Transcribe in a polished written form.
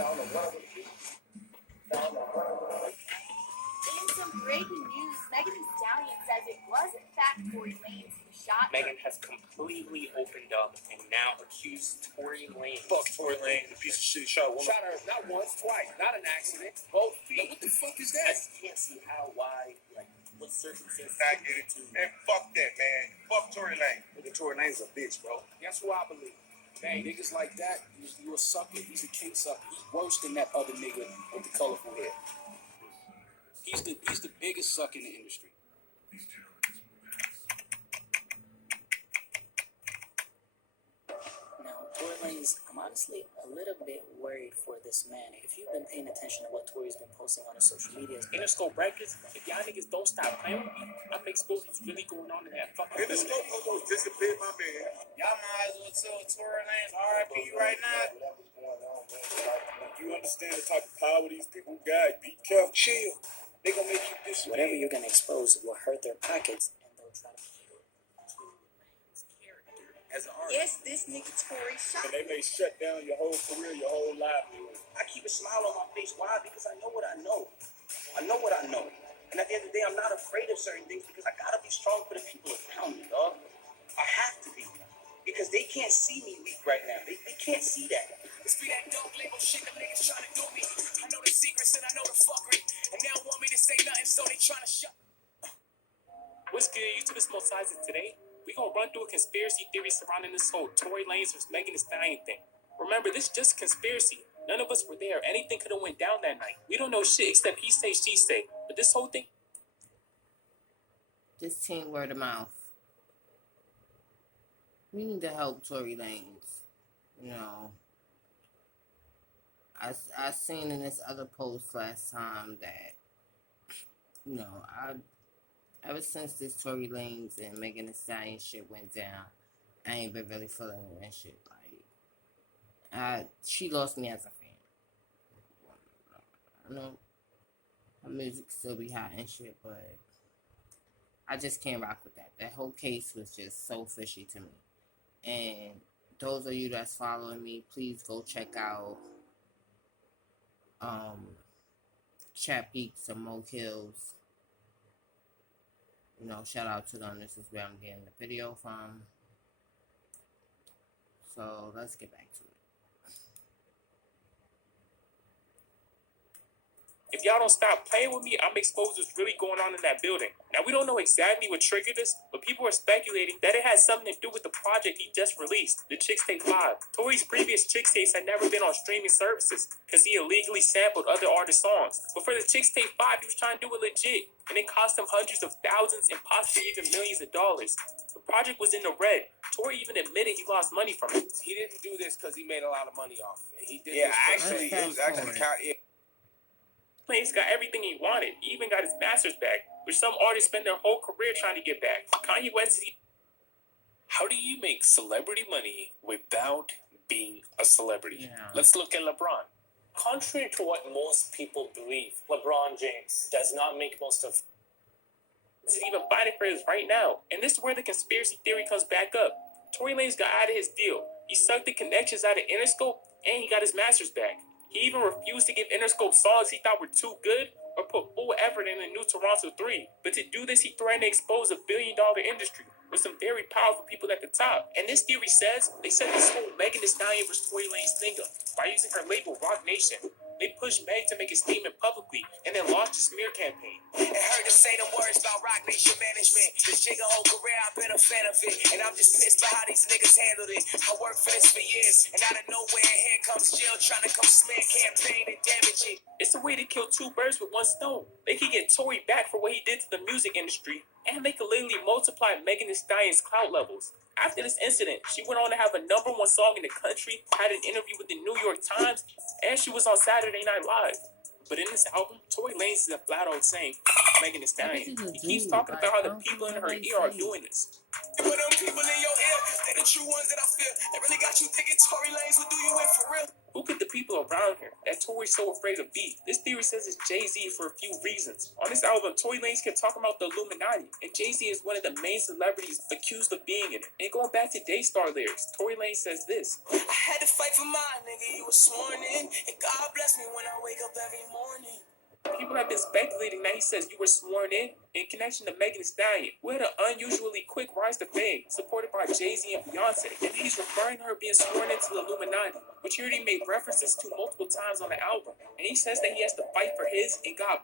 In some breaking news, Megan Thee Stallion says it was in fact Tory Lanez who shot Megan has completely opened up and now accused Tory Lanez. Fuck Tory Lanez, the piece of shit shot woman. Shot her not once, twice, not an accident, both feet. Like, what the fuck is that? I just can't see how, why, like, what circumstances. I get it too. Man, fuck that, man. Fuck Tory Lanez. Nigga, Tory Lanez a bitch, bro. That's what I believe. Man, niggas like that, you a sucker. He's a king sucker. He's worse than that other nigga with the colorful hair. He's the biggest sucker in the industry. Now, Tory Lanez, I'm honestly a little bit worried for this man. If you've been paying attention to what Tory's been posting on his social media, Interscope Records, if y'all niggas don't stop playing with me, I'm exposed what's really going on in that fucking building. Interscope almost disappeared my man. Y'all might as well tell Tory Lanez RIP right now. You understand the type of power these people got? Be careful, chill. They gonna make you disappear. whatever you're going to expose will hurt their pockets, and they'll try to kill Tory Lanez's character As an artist. Yes, this nigga Tory shot. And they may shut down your whole career, your whole livelihood. I keep a smile on my face. Why? Because I know what I know. I know what I know. And at the end of the day, I'm not afraid of certain things because I gotta be strong for the people around me, dog. I have to be. Because they can't see me weak right now. They can't see that. It's be that dope label shit, them niggas trying to do me. I know the secrets and I know the fuckery. And they don't want me to say nothing, so they trying to shut. What's good, YouTube? It's Mo Sizes. Today, we gonna run through a conspiracy theory surrounding this whole Tory Lanez versus Megan Thee Stallion thing. Remember, this is just a conspiracy. None of us were there. Anything could have went down that night. We don't know shit except he say, she say. But this whole thing, This team word of mouth. We need to help Tory Lanez. You know, I seen in this other post last time that, you know, ever since this Tory Lanez and Megan Thee Stallion shit went down, I ain't been really feeling that shit. Like, she lost me as a fan. I know her music still be hot and shit, but I just can't rock with that. That whole case was just so fishy to me. And those of you that's following me, please go check out Chap Geeks and Mo Kills. You know, shout out to them. This is where I'm getting the video from. So let's get back to it. if y'all don't stop playing with me, I'm exposed what's really going on in that building. Now, we don't know exactly what triggered this, but people are speculating that it has something to do with the project he just released, the Chixtape 5. Tory's previous Chixtapes had never been on streaming services because he illegally sampled other artists' songs. But for the Chixtape 5, he was trying to do it legit, and it cost him hundreds of thousands and possibly even millions of dollars. The project was in the red. Tory even admitted he lost money from it. He didn't do this because he made a lot of money off it. He did Yeah, this actually, it was actually He's got everything he wanted. He even got his master's back, which some artists spend their whole career trying to get back. Kanye West is... How do you make celebrity money without being a celebrity? Yeah. Let's look at LeBron. Contrary to what most people believe, LeBron James does not make most of... He's even fighting for his right now. And this is where the conspiracy theory comes back up. Tory Lanez got out of his deal. He sucked the connections out of Interscope, and he got his master's back. He even refused to give Interscope songs he thought were too good or put full effort in the new Toronto 3. But to do this, he threatened to expose a billion-dollar industry with some very powerful people at the top. And this theory says they set this whole Megan Thee Stallion versus Tory Lanez thing up by using her label Roc Nation. They pushed Meg to make a statement publicly and then launched a smear campaign. And heard to say them words about Roc Nation management. This jigga whole career, I've been a fan of it. And I'm just pissed by how these niggas handled it. I worked for this for years, and out of nowhere, here comes Jill trying to come smear campaign and damage it. It's a way to kill two birds with one stone. They could get Tory back for what he did to the music industry, and they could literally multiply Megan Thee Stallion's clout levels. After this incident, she went on to have a #1 song in the country, had an interview with the New York Times, and she was on Saturday Night Live. But in this album, Tory Lanez is a flat out saying Megan Thee Stallion. He keeps talking about how the people in her ear are doing this. Put them people in your ear, they the true ones that I feel. They really got you thinking Tory Lanez will do you in for real. Who could the people around here that Tory's so afraid of be? This theory says it's Jay-Z for a few reasons. On this album, Tory Lanez kept talking about the Illuminati, and Jay-Z is one of the main celebrities accused of being in it. And going back to Daystar lyrics, Tory Lanez says this. I had to fight for mine, nigga. You were sworn in, and God God bless me when I wake up every morning. People have been speculating that he says you were sworn in connection to Megan Thee Stallion, who had an unusually quick rise to fame, supported by Jay-Z and Beyonce, and he's referring to her being sworn into the Illuminati, which he already made references to multiple times on the album, and he says that he has to fight for his and God